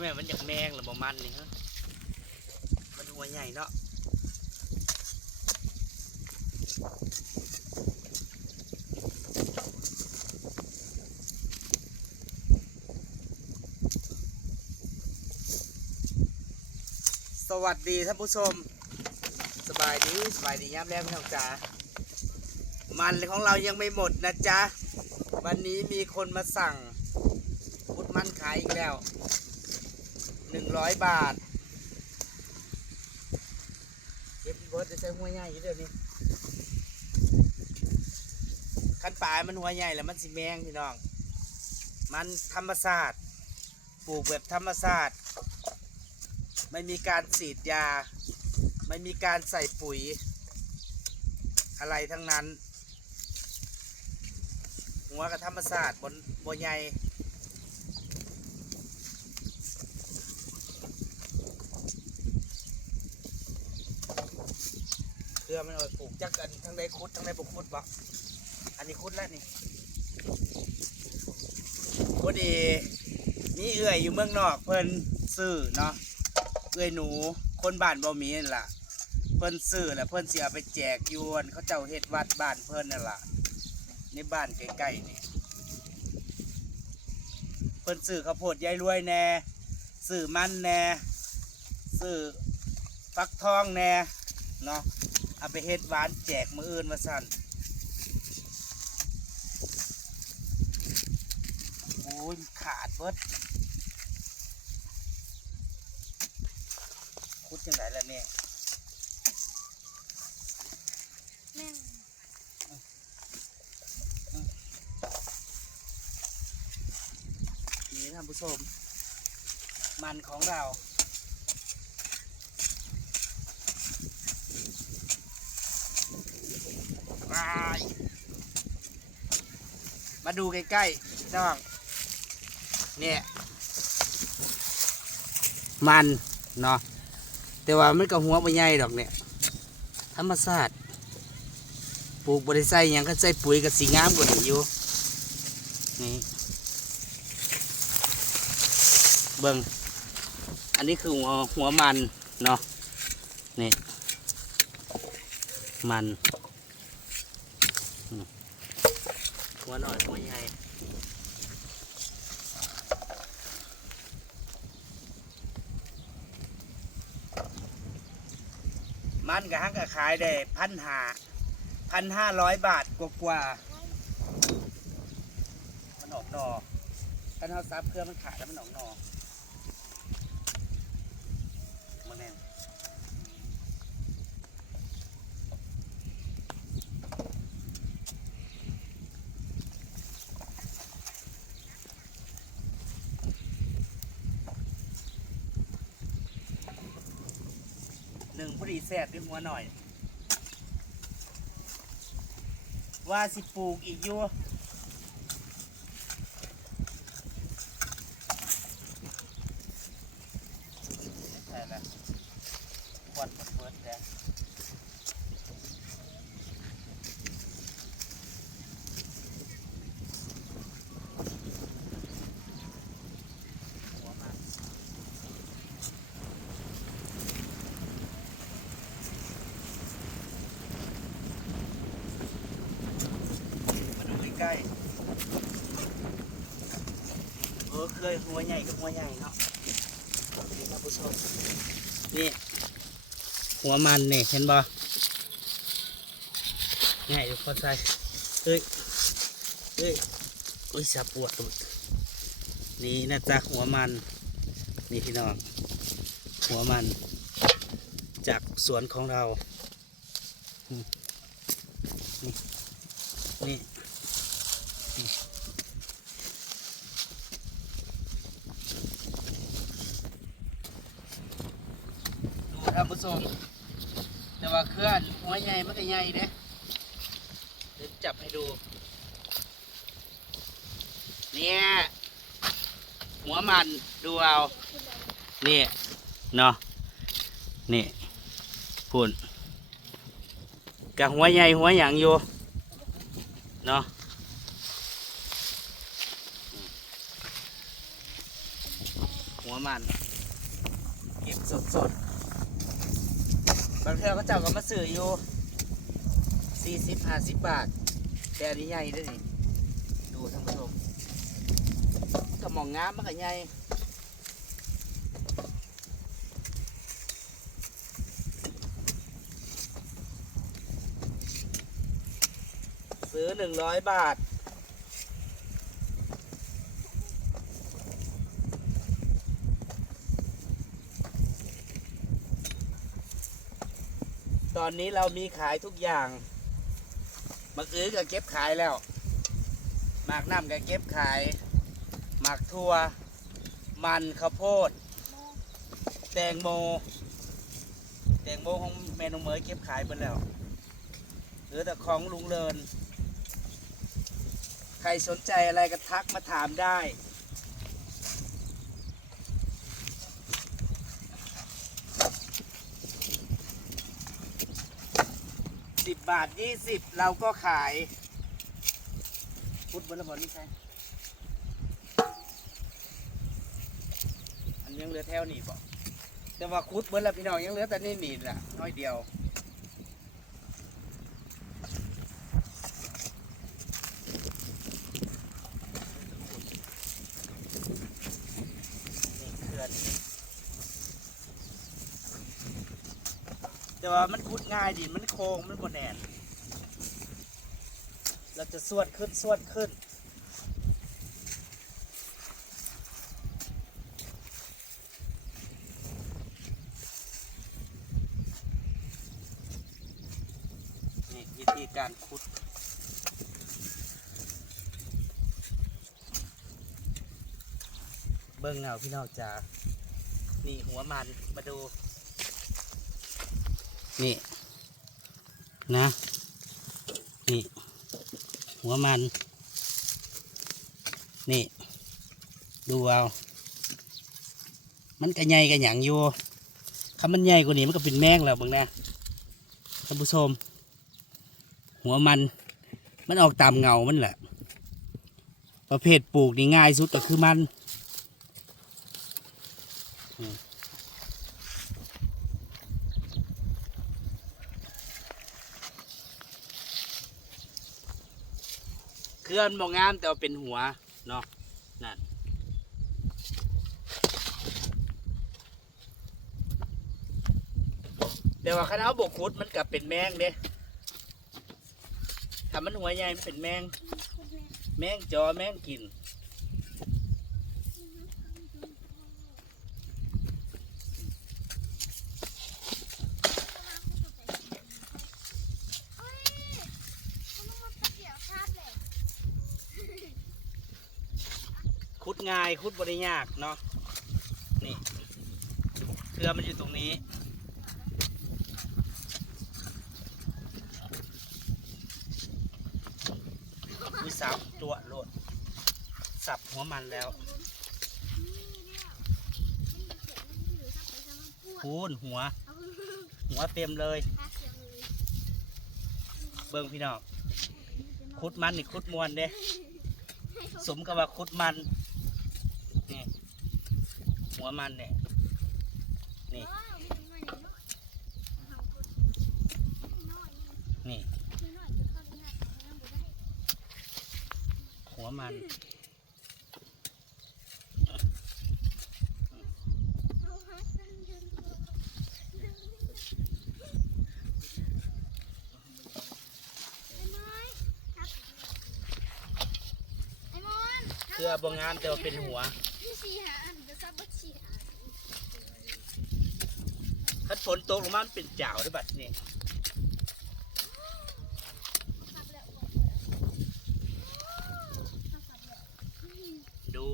แม่มันอยากแมงหรือบ่มันนี่ฮะมันหัวใหญ่เนาะสวัสดีท่านผู้ชม สบายดีสบายดีย่ำแรกพี่น้องจ๋ามันของเรายังไม่หมดนะจ๊ะ วันนี้มีคนมาสั่งพุดมันขายอีกแล้ว หนึ่งร้อยบาท เก็บเบิร์ดจะใช้หัวใหญ่อยู่เดี๋ยวนี้ขั้นปลายมันหัวใหญ่แล้วมันสิแมงพี่น้อง มันธรรมศาสตร์ปลูกแบบธรรมศาสตร์ไม่มีการฉีดยา ไม่มีการใส่ปุ๋ย อะไรทั้งนั้น หัวกับธรรมศาสตร์บนบนใหญ่ รือมันเอาปลูกจักกันทั้งใดคุดทั้งใดบุคุดบ่อันนี้คุดแล้วนี่พอดีมีเอื่อยอยู่เมืองนอกเพิ่นซื้อเนาะเอื่อยหนูคนบ้านบ่มีนั่นล่ะ เพิ่นซื้อแล้วเพิ่นเสิเอาไปแจกยวนเขาเจ้าเฮ็ดวัดบ้านเพิ่นนั่นล่ะในบ้านใกล้ๆนี่เพิ่นซื้อข้าวโพดยายรวยแน่ซื้อมันแน่ซื้อฟักทองแน่เนาะ เอาไปเฮ็ดหวานแจกมื้ออื่นว่าซั่นโอ้ยขาดเบิดคุดจังไดล่ะเนี่ยแม่งนี่ท่านผู้ชม มันของเรา ไปมาดูใกล้ๆน้องเนี่ยมันเนาะแต่ว่ามันก็หัวไปใหญ่ดอกเนี่ย ธรรมชาติปลูกบริไซยังก็ใส่ปุ๋ยกับสีงามกว่านี้อยู่นี่เบิ่งอันนี้คือหัวหัวมันเนาะนี่มันอืม หัวหน่อยหัวใหญ่มันกับฮังก็ขายได้พันห้าพันห้าร้อยบาทกว่าๆมันออกดอกถ้าเราซับเครื่องมันขาดแล้วมันออกนอมันแน่นหนึ่งพอดีแซ่บด้วยหัวหน่อย ว่าสิปลูกอีกอยู่ ใช่แล้วควันหมดเบิดแล้วหัวมันมาดูใกล้ๆ เคยหัวใหญ่กับหัวใหญ่เนาะนี่ครับผู้ชมนี่ หัวมันนี่เห็นบ่ง่ายอยู่พอใจเฮ้ยเฮ้ยโอ้ยสับปวดนี่นะจ๊ะหัวมัน นี่พี่น้อง หัวมัน จากสวนของเรา นี่ นี่ ดู ท่านผู้ชมแต่ว่าเคลื่อนหัวใหญ่มันก็ใหญ่เด้เดี๋ยวจับให้ดู เนี่ย หัวมันดูเอา นี่เนาะ นี่พุ่นกับหัวใหญ่หัวหยางอยู่ เนาะหัวมัน เก็บสดสดๆ บางเทื่อเขาเจ้าก็มาซื้ออยู่สี่สิบห้าสิบบาท แต่อันนี้ใหญ่ด้วยนี่ดูท่านผู้ชมกระมองงามมันก็ใหญ่ซื้อหนึ่งร้อยบาท ตอนนี้เรามีขายทุกอย่างมักอื้อก็เก็บขายแล้วหมากน้ำก็เก็บขายหมากทั่ว มันข้าวโพด แตงโม แตงโมของแม่นงเหมยเก็บขายไปแล้วหลือแต่ของลุงเลิน ใครสนใจอะไรก็ทักมาถามได้ สิบบาทยี่สิบเราก็ขาย พุทธบนบนนี่ใช่อันยังเหลือแถวนี่บอกแต่ว่าคุดเบิ้ลละพี่น้องยังเหลือแต่นี่นี่แหละน้อยเดียว นี่เขื่อน แต่ว่ามันคุดง่ายดิมันโค้งมันบนแนนเราจะสวดขึ้นสวดขึ้น นี่วิธีการขุดเบิ้งเงาพี่น้องจ๋านี่หัวมันมาดู นี่นะนี่หัวมัน นี่ ดูเอา มันก็ใหญ่กันอย่างอยู่คำมันใหญ่กว่านี้มันก็เป็นแมงแล้วบิ่งนะท่านผู้ชม หัวมัน มันออกตามเงามันแหละ ประเภทปลูกนี่ง่ายสุดก็คือมัน เคลื่อนบ่งามแต่ว่าเป็นหัวเนาะนั่นแต่ว่าคณะบกคุดมันกลับเป็นแมงเด้ถ้ามันหัวใหญ่มันเป็นแมง แมงจอแมงกิน ง่ายคุดบริยากเนาะนี่เครือมันอยู่ตรงนี้วิสับตัวโลด สับหัวมันแล้วพูนหัว หัวเต็มเลย เบิ่งพี่น้องคุดมันนี่คุดมวนเด้สมกับว่าคุดมัน หัวมันเนี่ยนี่นี่หัวมันเครือบงามแต่ว่าเป็นหัวถ้า ฝนตกลงมามันเป็นเจ่าวด้วยบัดนี่ดู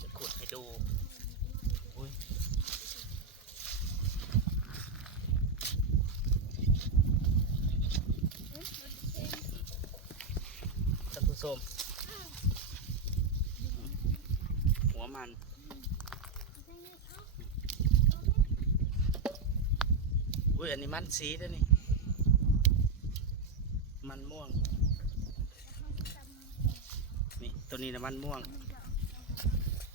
จะขุดให้ดูอุ้ยท่านผู้ชมหัวมัน อุ้ยอันนี้มันสีด้วยนี่ มันม่วง นี่ตัวนี้นะมันม่วง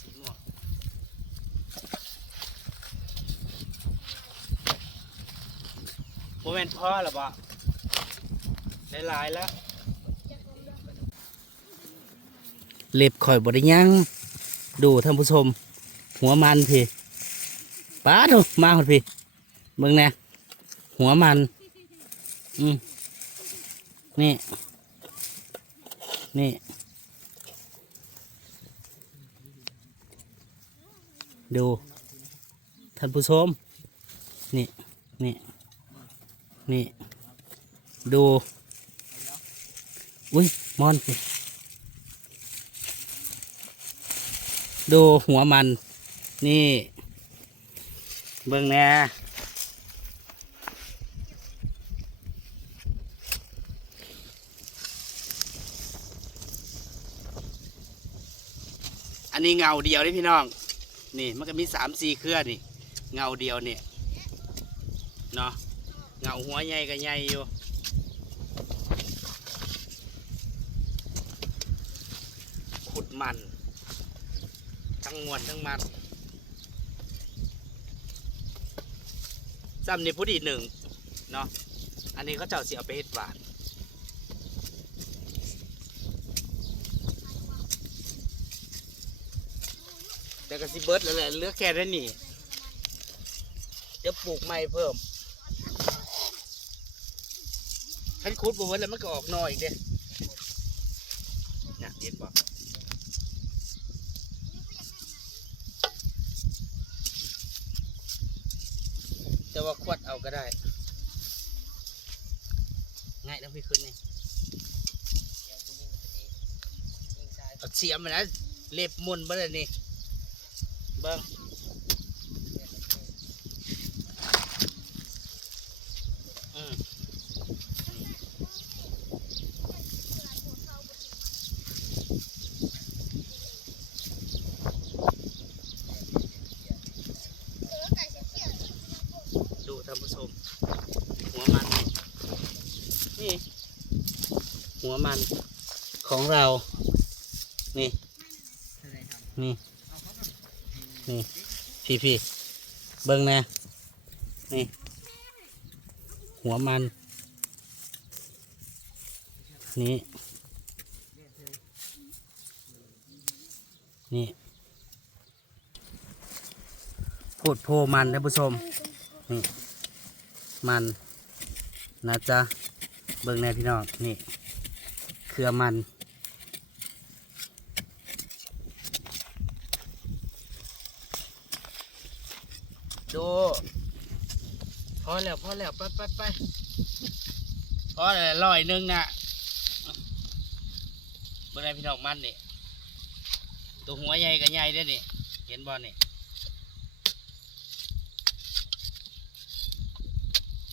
สีม่วง โมเมนพ่อหรอปะหลายๆแล้ว เล็บข่อยบริยังดูท่านผู้ชม หัวมันพี่ป้าดูมาหดพี่เบิ่งแน่ หัวมัน อืมนี่ นี่ ดู ท่านผู้ชม นี่ นี่ นี่ ดู อุ้ย มอนสิดูหัวมัน นี่ เบิ่งแน่ นี้เงาเดียวนี่พี่น้อง นี่มันก็มีสามสี่เครือนี่ เงาเดียวเนี่ยเนาะเงาหัวใหญ่ก็ใหญ่อยู่ขุดมัน ทั้งมวลทั้งมันซ้ำนี่พุทอีกหนึ่งเนาะอันนี้เขาเจ้าเสียเอาไปเฮ็ดหวาน แต่ก็สิเบิร์ดแล้วแหละเหลือกแค่นั้นนี่เดี๋ยวปลูกใหม่เพิ่มขันคุดบ่เบิร์ดแล้วมันก็ออกหนอยอีกเด้นี่ยเห็นป่แต่ว่าควดเอาก็ได้ ง่ายแล้วพี่ขึ้นนี่เอาเสียมมานะเล็บมุนบ่ได้นี่ เบิ้งอืมดูท่านผู้ชม หัวมันนี่นี่ หัวมันของเรา นี่ นี่ นี่พี่พี่เบิ้งแน่นี่ หัวมัน นี่ นี่พูดโพมันท่านผู้ชม นี่ มันนะจ๊ะเบิ้งแน่พี่น้อง นี่ เครือมัน ดูพอ แล้วพอแล้วไปไปไปพอแล้วร้อยหนึ่งน่ะเมื่อไรพี่น้องมันนี่ตัวหัวใหญ่กับใหญ่เด้วยนี่เห็นบอลนี่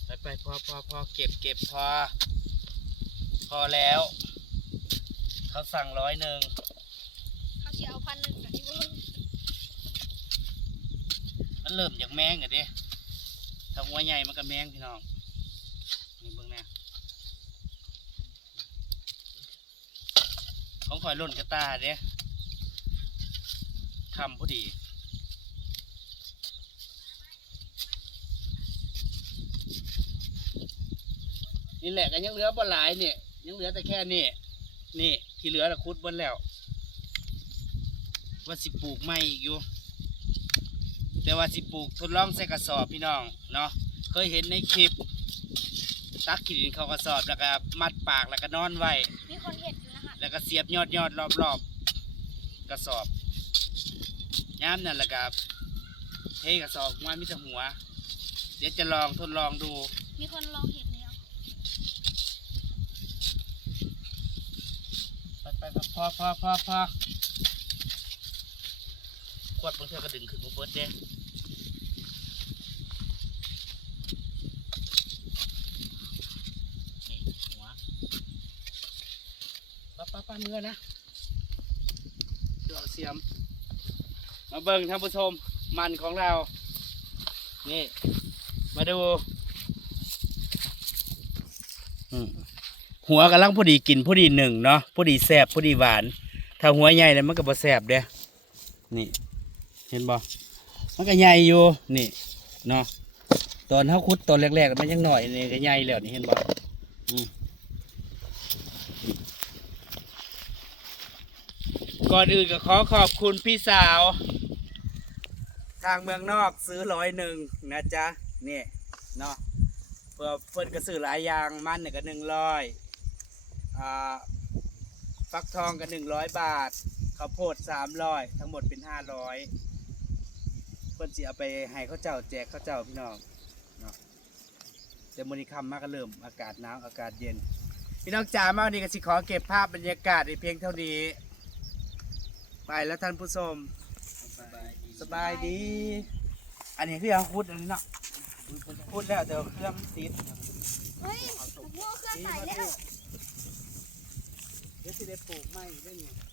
ไปไปพอพอพอเก็บเก็บพอ พอแล้ว เขาสั่งร้อยหนึ่งเขาสิเอาพันหนึ่งกับที่ว่ามันเริ่มจากแมงอะเด้ถ้าหัวใหญ่มันก็แมงพี่น้องนี่เบิ่งแน่ของข่อยล่นกระตาเด้คำพอดีนี่แหละก็ยังเหลือบ่หลายเนี่ยยังเหลือแต่แค่นี้นี่ที่เหลือละคุดบิ้แล้ว ว่าสิปลูกไม่อีกอยู่ แต่ว่าสิปลูกทดลองใส่กระสอบพี่น้องเนาะเคยเห็นในคลิป ตักขีดินเขากระสอบแล้วก็มัดปากแล้วก็นอนไว้มีคนเห็นอยู่นะคะแล้วก็เสียบยอดยอดรอบรอบๆกระสอบย้ำนั่นแหละครับเทกระสอบมามิสหัว เดี๋ยวจะลองทดลองดู มีคนลองเห็นแล้วไปไปไปพอพอพอพอ ขวดบางเทื่อก็ดึงขึ้นมาเบิดเด้นี่หัวป้าป้าป้าเมื่อนะเดี๋ยวเอาเสียม มาเบิ่งท่านผู้ชมมันของเรา นี่ มาดูอืมหัวกำลังพอดีกินพอดีหนึ่งเนาะพอดีแสบพอดีหวาน ถ้าหัวใหญ่แล้วมันก็บ่แสบเด้นี่ เห็นบ่มันก็ใหญ่อยู่นี่เนาะตอนเฮาขุดตอนแรกๆมันยังหน่อยนี่ก็ใหญ่แล้วนี่เห็นบ่อืมก่อนอื่นก็ขอขอบคุณพี่สาว ทางเมืองนอกซื้อร้อยหนึ่งนะจ๊ะนี่เนาะเพื่อเพิ่นก็ซื้อหลายอย่างมันเนี่ยก็หนึ่งร้อยอ่าฟักทองก็หนึ่งร้อยบาทข้าวโพดสามร้อยทั้งหมดเป็นห้าร้อย พิ่นสิเอาไปให้เขาเจ้าแจกเขาเจ้าพี่น้องเนาะแต่มื้อนี้ค่ำมากก็เริ่มอากาศหนาวอากาศเย็น พี่น้องจ๋ามาวันนี้ก็สิขอเก็บภาพบรรยากาศในเพียงเท่านี้ ไปแล้วท่านผู้ชมสบายดี อันนี้คือเอาคุดอันนี้เนาะคุดแล้วแต่ว่าเครื่องติดเฮ้ยพวกเครื่องใส่แล้ว เดี๋ยวสิได้ปลูกไม้ได้เนี่ย